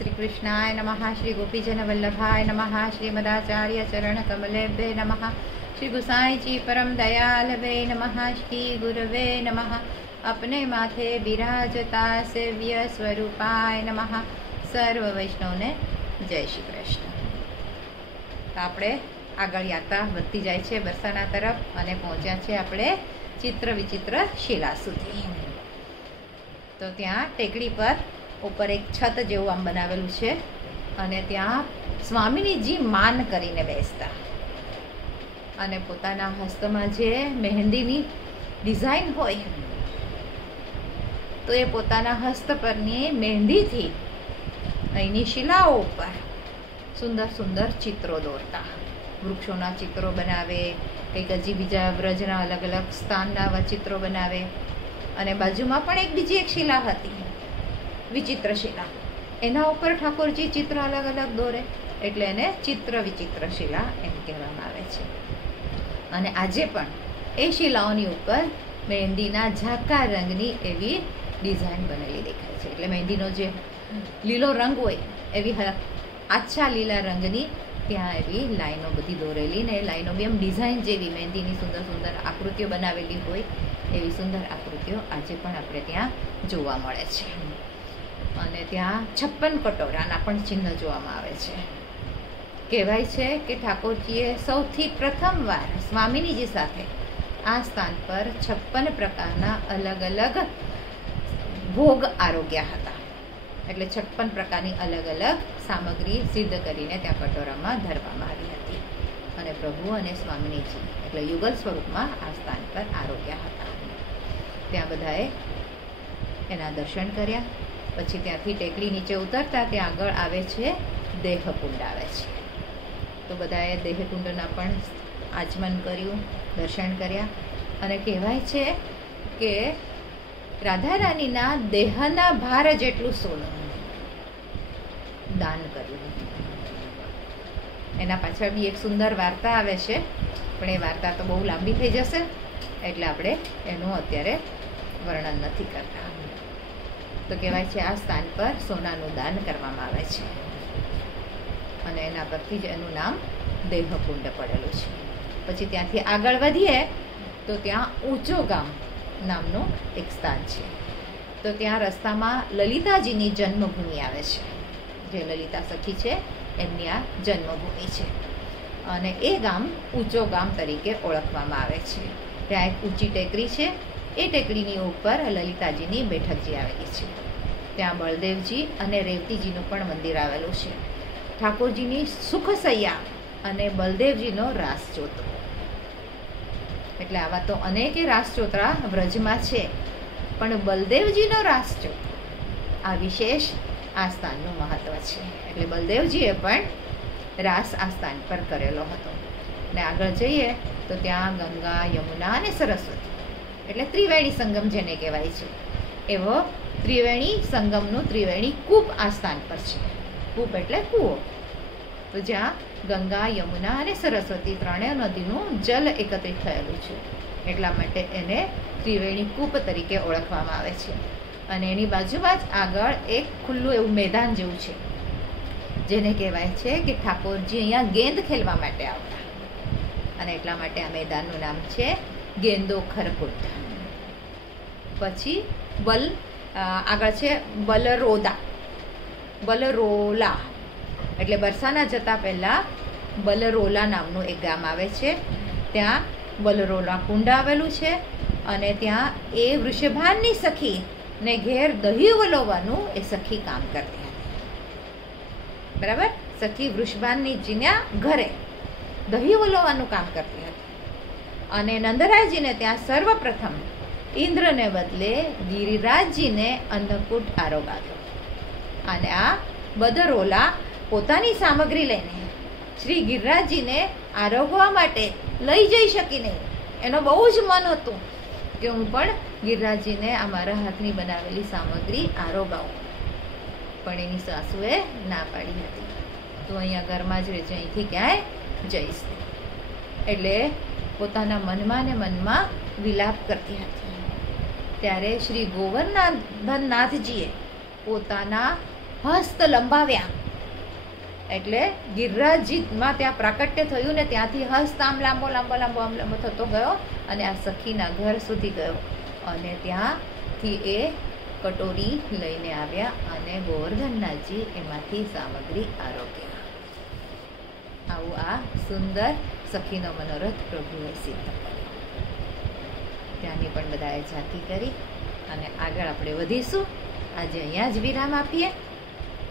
श्री कृष्णाय नमः, श्री गोपीजन वल्लभाय नमः, श्रीमदाचार्य चरण कमलेभ्ये नमः, श्री गुसाई जी परम दयालवे नमः, श्री गुरवे नमः, अपने माथे बिराजता सेव्य स्वरूपाय नमः, सर्व वैष्णवने जय श्री कृष्ण। तो આપણે આગળ યાત્રા વધતી જાય છે બરસાના તરફ અને પહોંચ્યા છે આપણે ચિત્ર વિચિત્ર શિલા સુધી। તો ત્યાં ટેકડી પર ઉપર એક છત જેવું આમ બનાવેલું છે અને ત્યાં સ્વામીજી માન કરીને બેસતા અને પોતાના હસ્તમાં જે મહેંદીની ડિઝાઇન હોય તો એ પોતાના હસ્ત પરની મહેંદીથી અહીંની શિલાઓ ઉપર સુંદર સુંદર ચિત્રો દોરતા, વૃક્ષોના ચિત્રો બનાવે, કંઈક હજી બીજા વ્રજના અલગ અલગ સ્થાનના ચિત્રો બનાવે અને બાજુમાં પણ બીજી એક શિલા હતી વિચિત્ર શિલા, એના ઉપર ઠાકોરજી ચિત્ર અલગ અલગ દોરે એટલે એને ચિત્ર વિચિત્ર શિલા એમ કહેવામાં આવે છે। અને આજે પણ એ શિલાઓની ઉપર મહેંદીના ઝાંકા રંગની એવી ડિઝાઇન બનેલી દેખાય છે। એટલે મહેંદીનો જે લીલો રંગ હોય એવી આછા લીલા રંગની ત્યાં એવી લાઈનો બધી દોરેલી ને લાઈનો બી એમ ડિઝાઇન જેવી મહેંદીની સુંદર સુંદર આકૃતિઓ બનાવેલી હોય એવી સુંદર આકૃતિઓ આજે પણ આપણે ત્યાં જોવા મળે છે। અને ત્યાં 56 કટોરાના પણ ચિહ્ન જોવામાં આવે છે। કહેવાય છે કે ઠાકોરજીએ સૌથી પ્રથમવાર સ્વામીજી સાથે આ સ્થાન પર 56 પ્રકારના અલગ અલગ ભોગ આરોગ્યા હતા। એટલે 56 પ્રકારની અલગ અલગ સામગ્રી સિદ્ધ કરીને ત્યાં કટોરામાં ધરવામાં આવી હતી અને પ્રભુ અને સ્વામીજી એટલે યુગલ સ્વરૂપમાં આ સ્થાન પર આરોગ્યા હતા। ત્યાં બધાએ એના દર્શન કર્યા। પછી ત્યાંથી ટેકરી નીચે ઉતરતા ત્યાં આગળ આવે છે દેહકુંડ આવે છે। તો બધાએ દેહકુંડના પણ આચમન કર્યું, દર્શન કર્યા અને કહેવાય છે કે રાધા રાણીના દેહના ભાર જેટલું સોનું દાન કર્યું। એના પાછળ બી એક સુંદર વાર્તા આવે છે પણ એ વાર્તા તો બહુ લાંબી થઈ જશે એટલે આપણે એનું અત્યારે વર્ણન નથી કરતા। તો કહેવાય છે આ સ્થાન પર સોનાનું દાન કરવામાં આવે છે અને એના પરથી જ એનું નામ દેહકુંડ પડેલું છે। પછી ત્યાંથી આગળ વધીએ તો ત્યાં ઊંચો ગામ નામનું એક સ્થાન છે। તો ત્યાં રસ્તામાં લલિતાજીની જન્મભૂમિ આવે છે, જે લલિતા સખી છે એમની આ જન્મભૂમિ છે અને એ ગામ ઊંચો ગામ તરીકે ઓળખવામાં આવે છે। ત્યાં એક ઊંચી ટેકરી છે, એ ટેકરીની ઉપર લલિતાજીની બેઠકજી આવેલી છે। ત્યાં બળદેવજી અને રેવતીજીનું પણ મંદિર આવેલું છે। ઠાકોરજીની સુખસૈયા અને બલદેવજીનો રાસ ચોતરો, એટલે આવા તો અનેકે રાસ ચોતરા વ્રજમાં છે પણ બલદેવજીનો રાસ ચોતરો આ વિશેષ આ સ્થાનનું મહત્વ છે। એટલે બલદેવજીએ પણ રાસ આ સ્થાન પર કરેલો હતો। અને આગળ જઈએ તો ત્યાં ગંગા, યમુના અને સરસ્વતી એટલે ત્રિવેણી સંગમ જેને કહેવાય છે એવો ત્રિવેણી સંગમનું ત્રિવેણી કૂપ આ સ્થાન પર છે। કૂપ એટલે કૂવો। તો જ્યાં ગંગા, યમુના અને સરસ્વતી ત્રણેય નદીનું જલ એકત્રિત થયેલું છે એટલા માટે એને ત્રિવેણી કૂપ તરીકે ઓળખવામાં આવે છે। અને એની બાજુમાં જ આગળ એક ખુલ્લું એવું મેદાન જેવું છે જેને કહેવાય છે કે ઠાકોરજી અહીંયા ગેંદ ખેલવા માટે આવતા અને એટલા માટે આ મેદાનનું નામ છે ગેંદોખરકુંડ। પછી આગળ છે બલરોલા એટલે બરસાના જતા પહેલા બલરોલા નામનું એક ગામ આવે છે। ત્યાં બલરોલા કુંડ આવેલું છે અને ત્યાં એ વૃષભાનની સખી ને ઘેર દહીં વલોવાનું એ સખી કામ કરતી હતી। બરાબર, સખી વૃષભાનજીના ઘરે દહીં વલોવાનું કામ કરતી હતી અને નંદરાયજીને ત્યાં સર્વપ્રથમ ઇન્દ્રને બદલે ગિરિરાજજીને અન્નકૂટ આરોગાવ્યો અને આ બદરોલા પોતાની સામગ્રી લઈને શ્રી ગિરિરાજજીને આરોગવા માટે લઈ જઈ શકી નહીં। એનો બહુ જ મન હતું કે હું પણ ગિરિરાજજીને આ મારા હાથની બનાવેલી સામગ્રી આરોગાવું, પણ એની સાસુએ ના પાડી હતી। તું અહીંયા ઘરમાં જ રહેજે, અહીંથી ક્યાંય જઈશ નહીં। એટલે પોતાના મનમાં ને મનમાં વિલાપ કરતી હતી। ત્યારે શ્રી ગોવર્ધનનાથજીએ પોતાના હસ્ત લંબાવ્યા. એટલે ગિરિરાજજીમાં ત્યાં પ્રાકટ્ય થયું ને ત્યાંથી હસ્ત આમ લાંબો લાંબો લાંબો આમ લાંબો થતો ગયો અને આ સખીના ઘર સુધી ગયો અને ત્યાંથી એ કટોરી લઈને આવ્યા અને ગોવર્ધનનાથજી એમાંથી સામગ્રી આરોગ્યા. આવું આ સુંદર સખીનો મનોરથ પ્રભુએ સિદ્ધ કર્યો. ત્યાંની પણ બધાએ ઝાંકી કરી અને આગળ આપણે વધીશું. આજે અહીંયા જ વિરામ આપીએ.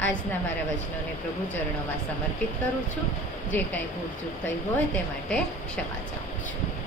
આજના મારા વચનોને પ્રભુ ચરણોમાં સમર્પિત કરું છું. જે કંઈ ભૂલચૂક થઈ હોય તે માટે ક્ષમા ચાહું છું.